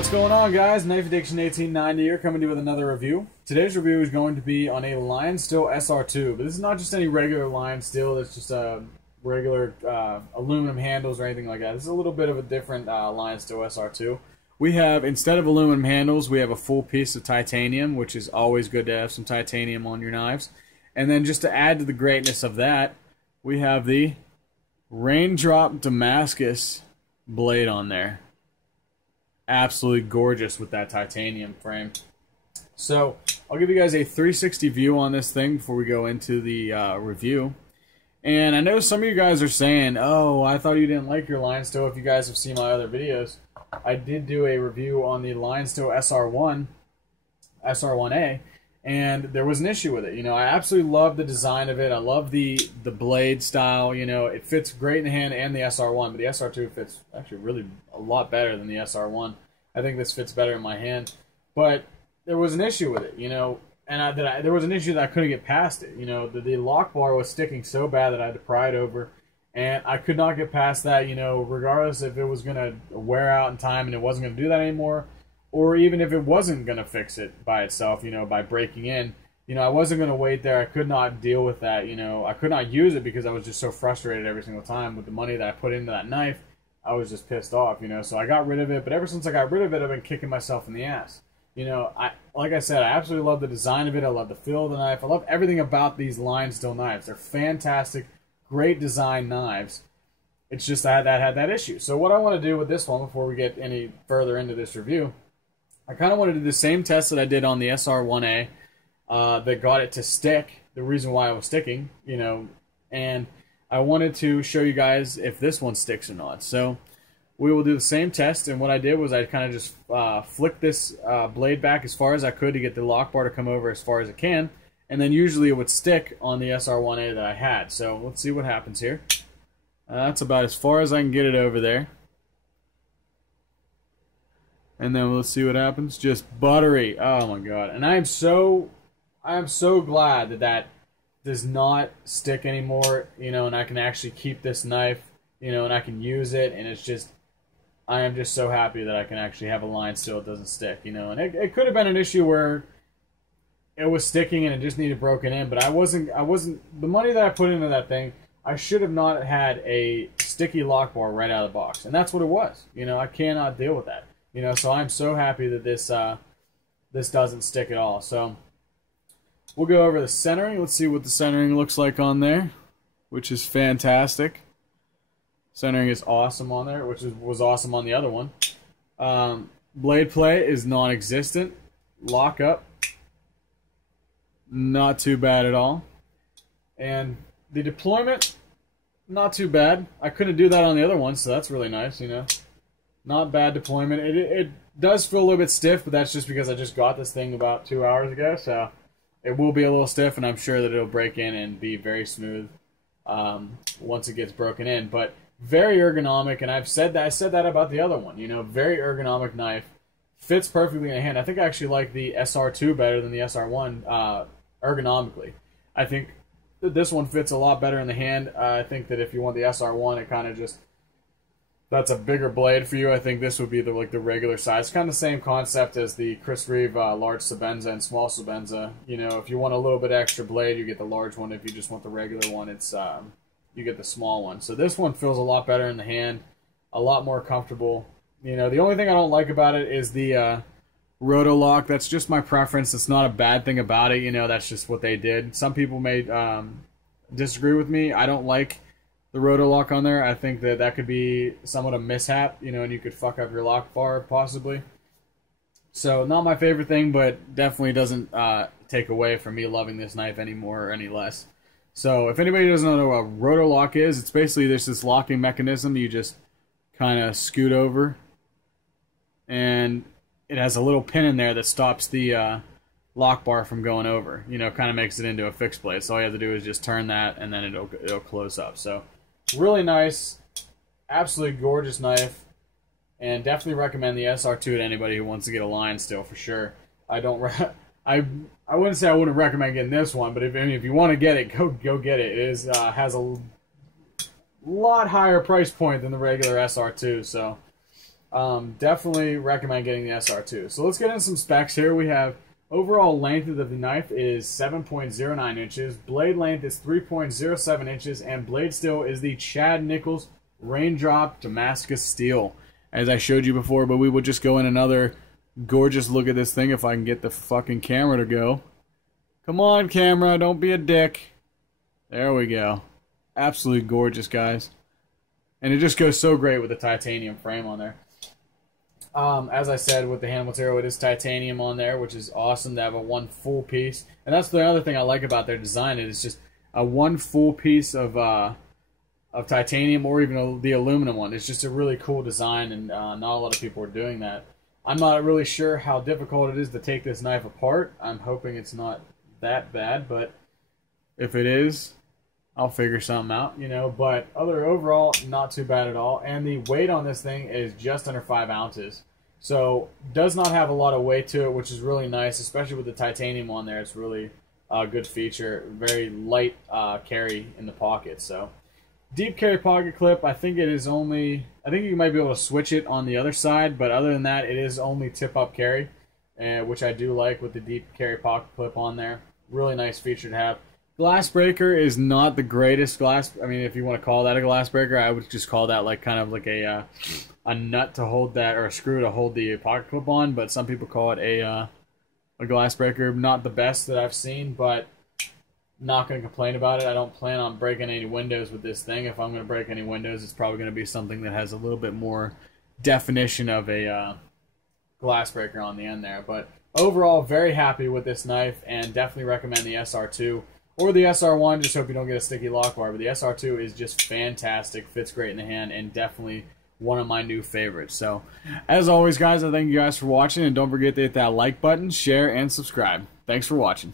What's going on, guys? Knife Addiction 1890 here, coming to you with another review. Today's review is going to be on a Lionsteel SR2, but this is not just any regular Lionsteel. It's just a regular aluminum handles or anything like that. This is a little bit of a different Lionsteel SR2. We have, instead of aluminum handles, we have a full piece of titanium, which is always good to have some titanium on your knives. And then just to add to the greatness of that, we have the Raindrop Damascus blade on there. Absolutely gorgeous with that titanium frame. So I'll give you guys a 360 view on this thing before we go into the review. And I know some of you guys are saying, oh, I thought you didn't like your Lionsteel if you guys have seen my other videos. I did do a review on the Lionsteel SR1A, and there was an issue with it. You know, I absolutely love the design of it. I love the blade style. You know, it fits great in the hand and the SR1, but the SR2 fits actually really a lot better than the SR1. I think this fits better in my hand. But there was an issue with it, you know, and there was an issue that I couldn't get past it. You know, the lock bar was sticking so bad that I had to pry it over, and I could not get past that, you know, regardless if it was going to wear out in time and it wasn't going to do that anymore, or even if it wasn't going to fix it by itself, you know, by breaking in. You know, I wasn't going to wait there. I could not deal with that, you know. I could not use it because I was just so frustrated every single time with the money that I put into that knife. I was just pissed off, you know. So I got rid of it, but ever since I got rid of it, I've been kicking myself in the ass. You know, like I said, I absolutely love the design of it. I love the feel of the knife. I love everything about these Lionsteel knives. They're fantastic, great design knives. It's just I had that issue. So what I want to do with this one, before we get any further into this review, I kind of want to do the same test that I did on the SR1A that got it to stick, the reason why it was sticking, you know, and I wanted to show you guys if this one sticks or not. So we will do the same test, and what I did was I kind of just flicked this blade back as far as I could to get the lock bar to come over as far as it can, and then usually it would stick on the SR1A that I had. So let's see what happens here. That's about as far as I can get it over there. And then let's see what happens. Just buttery. Oh my god. And I am so glad that that does not stick anymore, you know, and I can actually keep this knife, you know, and I can use it, and it's just, I am just so happy that I can actually have a Lionsteel that doesn't stick, you know. And it could have been an issue where it was sticking and it just needed broken in, but I wasn't the money that I put into that thing, I should have not had a sticky lock bar right out of the box. And that's what it was. You know, I cannot deal with that. You know, so I'm so happy that this this doesn't stick at all. So we'll go over the centering. Let's see what the centering looks like on there, which is fantastic. Centering is awesome on there, which was awesome on the other one. Blade play is non-existent. Lock up, not too bad at all. And the deployment, not too bad. I couldn't do that on the other one, so that's really nice, you know. Not bad deployment. It does feel a little bit stiff, but that's just because I just got this thing about 2 hours ago, so it will be a little stiff, and I'm sure that it'll break in and be very smooth once it gets broken in. But very ergonomic, and I said that about the other one. You know, very ergonomic knife, fits perfectly in the hand. I think I actually like the SR2 better than the SR1 ergonomically. I think that this one fits a lot better in the hand. I think that if you want the SR1, it kind of just, that's a bigger blade for you. I think this would be the regular size. Kind of the same concept as the Chris Reeve large Sabenza and small Sabenza. You know, if you want a little bit extra blade, you get the large one. If you just want the regular one, it's you get the small one. So this one feels a lot better in the hand, a lot more comfortable. You know, the only thing I don't like about it is the roto lock. That's just my preference. It's not a bad thing about it. You know, that's just what they did. Some people may disagree with me. I don't like the roto lock on there. I think that that could be somewhat a mishap, you know, and you could fuck up your lock bar possibly. So not my favorite thing, but definitely doesn't take away from me loving this knife anymore or any less. So if anybody doesn't know what a roto lock is, it's basically there's this locking mechanism. You just kind of scoot over, and it has a little pin in there that stops the lock bar from going over. You know, kind of makes it into a fixed blade. So all you have to do is just turn that, and then it'll close up. So really nice, absolutely gorgeous knife, and definitely recommend the SR2 to anybody who wants to get a Lionsteel for sure. I wouldn't say I wouldn't recommend getting this one, but if you want to get it, go get it. It is has a lot higher price point than the regular SR2, so Definitely recommend getting the SR2. So let's get into some specs here. We have overall length of the knife is 7.09 inches, blade length is 3.07 inches, and blade steel is the Chad Nichols Raindrop Damascus steel, as I showed you before. But we will just go in another gorgeous look at this thing if I can get the fucking camera to go. Come on, camera, don't be a dick. There we go. Absolutely gorgeous, guys. And it just goes so great with the titanium frame on there. As I said, with the handle material, it is titanium on there, which is awesome to have a one full piece. And that's the other thing I like about their design. It is just a one full piece of titanium, or even the aluminum one. It's just a really cool design, and not a lot of people are doing that. I'm not really sure how difficult it is to take this knife apart. I'm hoping it's not that bad, but if it is, I'll figure something out, you know. But overall, not too bad at all. And the weight on this thing is just under 5 ounces. So, does not have a lot of weight to it, which is really nice, especially with the titanium on there. It's really a good feature. Very light carry in the pocket. So, deep carry pocket clip, I think it is only, I think you might be able to switch it on the other side, but other than that, it is only tip-up carry, which I do like with the deep carry pocket clip on there. Really nice feature to have. Glass breaker is not the greatest glass. I mean, if you want to call that a glass breaker, I would just call that like kind of like a nut to hold that, or a screw to hold the pocket clip on. But some people call it a glass breaker. Not the best that I've seen, but not going to complain about it. I don't plan on breaking any windows with this thing. If I'm going to break any windows, it's probably going to be something that has a little bit more definition of a glass breaker on the end there. But overall, very happy with this knife, and definitely recommend the SR2. Or the SR1, just hope you don't get a sticky lock bar. But the SR2 is just fantastic, fits great in the hand, and definitely one of my new favorites. So, as always, guys, I thank you guys for watching, and don't forget to hit that like button, share, and subscribe. Thanks for watching.